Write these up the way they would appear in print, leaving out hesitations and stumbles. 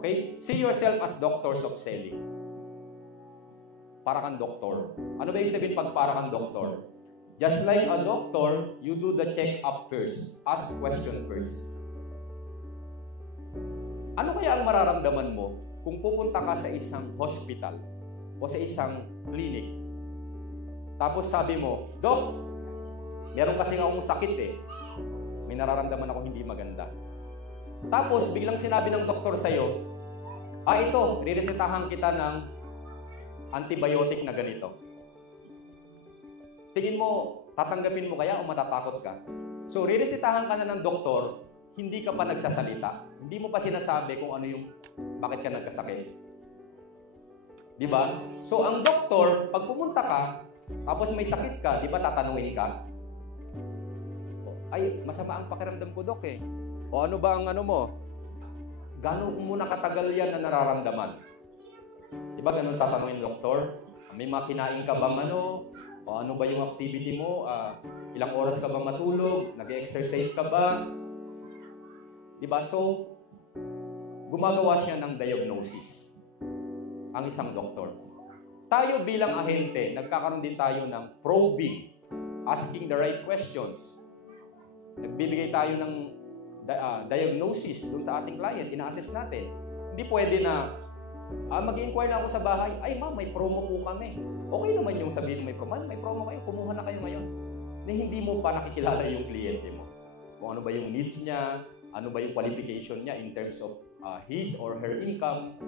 Okay? See yourself as doctors of selling. Para kang doktor. Ano ba yung sabihin pag para kang doktor? Just like a doctor, you do the check-up first. Ask question first. Ano kaya ang mararamdaman mo kung pupunta ka sa isang hospital o sa isang clinic? Tapos sabi mo, Doc, meron kasi akong sakit eh. May nararamdaman ako hindi maganda. Tapos biglang sinabi ng doktor sa'yo, ito, riresetahan kita ng antibiotic na ganito. Tingin mo, tatanggapin mo kaya o matatakot ka? So, riresetahan ka na ng doktor, hindi ka pa nagsasalita. Hindi mo pa sinasabi kung ano yung, bakit ka nagkasakit. Di ba? So, ang doktor, pag pumunta ka, tapos may sakit ka, di ba tatanungin ka? Ay, masama ang pakiramdam ko, Dok eh. O ano ba ang ano mo? Gano'n mo nakatagal yan na nararamdaman? Di ba ganun tatanungin ng doktor? May mga kinain ka bang ano? O ano ba yung activity mo? Ilang oras ka ba matulog? Nag-exercise ka ba? Di ba? So, gumagawa siya ng diagnosis. Ang isang doktor. Tayo bilang ahente, nagkakaroon din tayo ng probing. Asking the right questions. Nagbibigay tayo ng diagnosis dun sa ating client. Ina-assess natin. Hindi pwede na mag-inquire na ako sa bahay, ay ma'am, may promo po kami. Okay naman yung sabihin may promo. May promo kayo, kumuha na kayo ngayon. Na hindi mo pa nakikilala yung kliyente mo. Kung ano ba yung needs niya, ano ba yung qualification niya in terms of his or her income,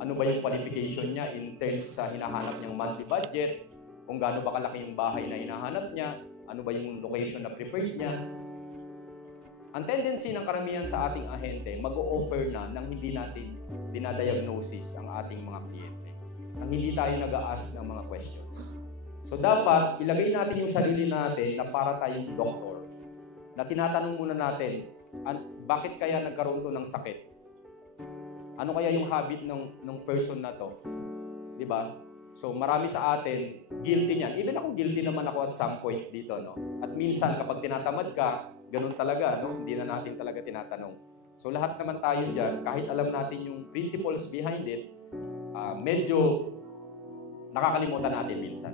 ano ba yung qualification niya in terms sa hinahanap niyang monthly budget, kung gaano ba kalaki yung bahay na hinahanap niya, ano ba yung location na preferred niya. Ang tendency ng karamihan sa ating ahente, mag-o-offer na nang hindi natin dinadiagnosis ang ating mga kliyente. Nang hindi tayo nag-a-ask ng mga questions. So dapat, ilagay natin yung sarili natin na para tayong doktor. Na tinatanong muna natin, bakit kaya nagkaroon to ng sakit? Ano kaya yung habit ng person na to? Diba? So marami sa atin, guilty niyan. Even ako, guilty naman ako at some point dito. No? At minsan, kapag tinatamad ka, ganun talaga, no? Hindi na natin talaga tinatanong. So lahat naman tayo dyan, kahit alam natin yung principles behind it, medyo nakakalimutan natin minsan.